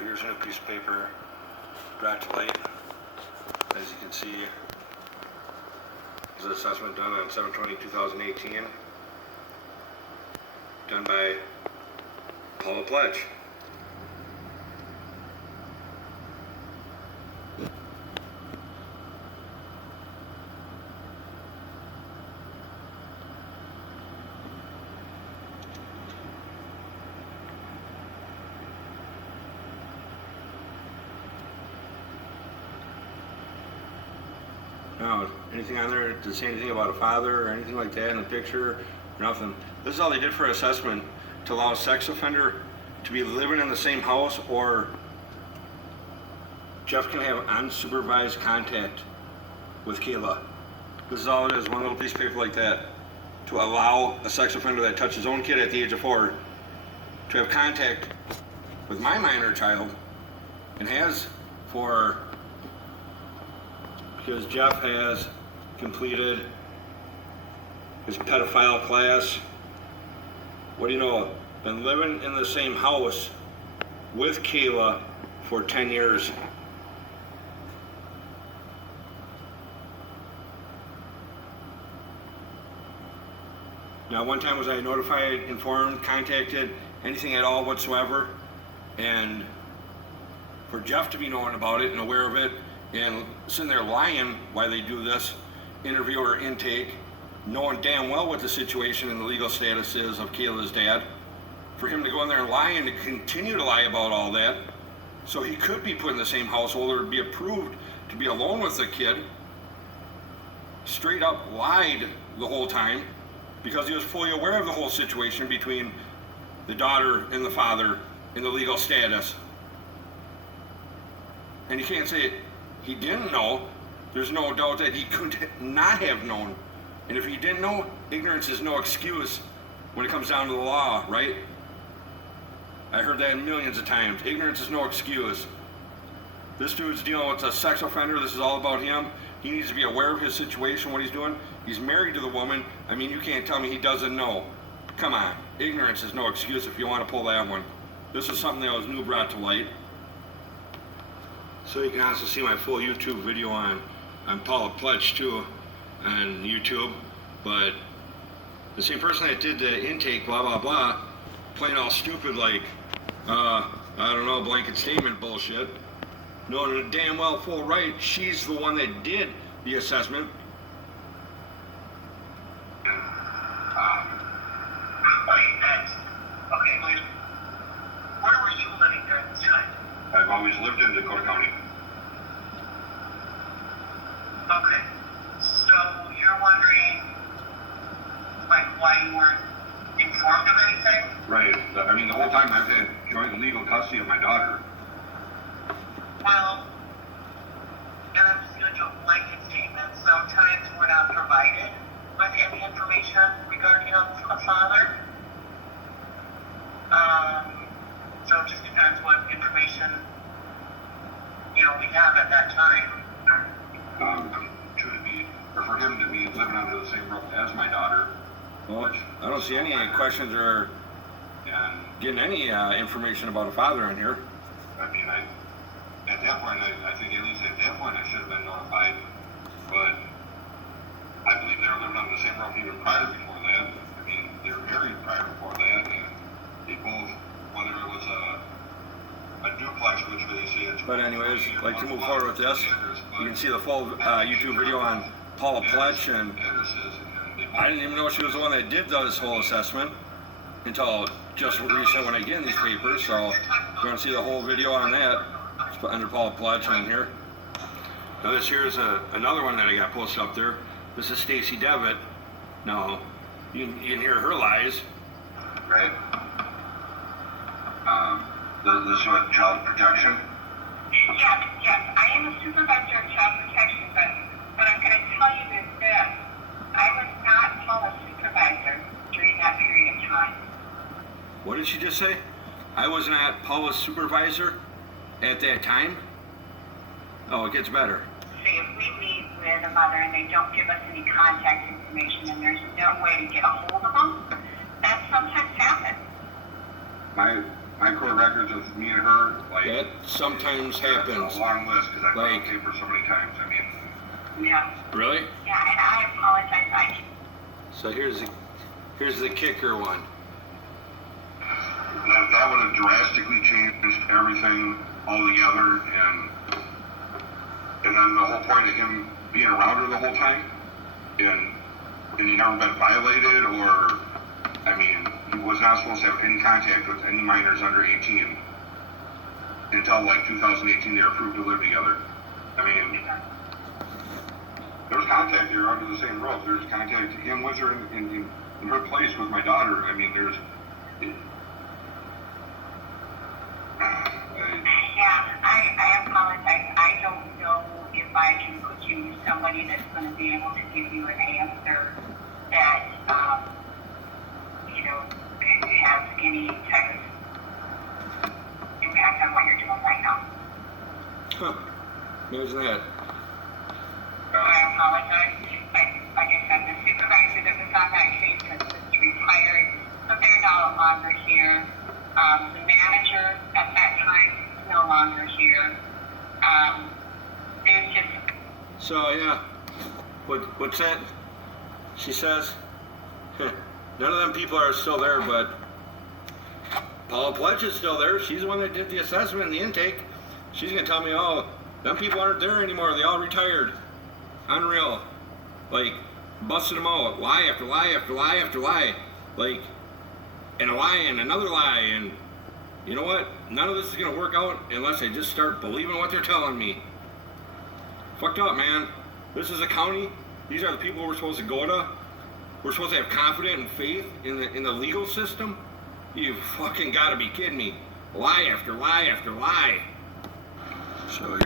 So here's a new piece of paper brought to light. As you can see, this is an assessment done on 7/20/2018, done by Paula Pletsch. Now, anything on there to say anything about a father or anything like that in the picture? Nothing. This is all they did for assessment, to allow a sex offender to be living in the same house, or Jeff can have unsupervised contact with Kayla. This is all it is, one little piece of paper like that, to allow a sex offender that touched his own kid at the age of 4 to have contact with my minor child, and has for, because Jeff has completed his pedophile class. What do you know? Been living in the same house with Kayla for 10 years. Now, one time was I notified, informed, contacted, anything at all whatsoever, and for Jeff to be knowing about it and aware of it, and sitting there lying why they do this interview or intake, knowing damn well what the situation and the legal status is of Kayla's dad, for him to go in there and lie and to continue to lie about all that, so he could be put in the same household or be approved to be alone with the kid, straight up lied the whole time because he was fully aware of the whole situation between the daughter and the father and the legal status. And you can't say he didn't know. There's no doubt that he could not have known. And if he didn't know, ignorance is no excuse when it comes down to the law, right? I heard that millions of times. Ignorance is no excuse. This dude's dealing with a sex offender. This is all about him. He needs to be aware of his situation, what he's doing. He's married to the woman. I mean, you can't tell me he doesn't know. Come on. Ignorance is no excuse if you want to pull that one. This is something that was new brought to light. So you can also see my full YouTube video on Paula Pletsch too on YouTube. But the same person that did the intake, blah, blah, blah, playing all stupid like, I don't know, blanket statement bullshit. Knowing damn well full right, she's the one that did the assessment. Okay, where were you living during this time? I've always lived in Dakota County. Okay, so you're wondering, like, why you weren't informed of anything? Right. I mean, the whole time I've had joint legal custody of my daughter. Well, and I'm just going to do a blanket statement. Sometimes we're not provided with any information regarding a father. So it just depends what information, we have at that time. For him to be living under the same roof as my daughter. Well, I don't see any questions or getting any information about a father in here. I mean, at that point, I think at least at that point I should have been notified, but I believe they were living under the same roof even prior before that. I mean, they were married prior before that, and they both, whether it was a duplex, which they say it's... But anyways, like to move forward with this, you can see the full YouTube video on Paula Pletsch, and I didn't even know she was the one that did this whole assessment until just recent when I get in these papers, so you're going to see the whole video on that. It's under Paula Pletsch on here. Now this here is another one that I got posted up there. This is Stacy Devitt. Now, you can hear her lies. Right. This is what, child protection? Yes. I am a supervisor of child protection, but I'm going to tell you this. I was not Paula's supervisor during that period of time. What did she just say? I was not Paula's supervisor at that time? Oh, it gets better. See, if we meet with a mother and they don't give us any contact information and there's no way to get a hold of them, that sometimes happens. my court records of me and her, like That sometimes happens. It's a long list because I've Like- done paper so many times. I mean, Yeah. Really? Yeah, and I apologize. So here's the kicker one. that would have drastically changed everything altogether, and then the whole point of him being around her the whole time, and he never been violated, or I mean, he was not supposed to have any contact with any minors under 18 until like 2018 they were approved to live together. I mean, there's contact here under the same roof. There's contact him with her in her place with my daughter. I mean, there's. Yeah, I apologize. I don't know if I can put you with somebody that's going to be able to give you an answer that, has any type of impact on what you're doing right now. Huh. Imagine that. I apologize. But like I said, the supervisor that was on that case has since retired, so they're no longer here. The manager at that time is no longer here. There's just So yeah, what's that? She says, none of them people are still there, but Paula Pletsch is still there. She's the one that did the assessment and the intake. She's gonna tell me, oh, them people aren't there anymore. They all retired. Unreal. Like, busting them out. Lie after lie after lie after lie. Like, and a lie and another lie. And you know what? None of this is gonna work out unless I just start believing what they're telling me. Fucked up, man. This is a county. These are the people we're supposed to go to. We're supposed to have confidence and faith in the legal system. You fucking gotta be kidding me. Lie after lie after lie. So here's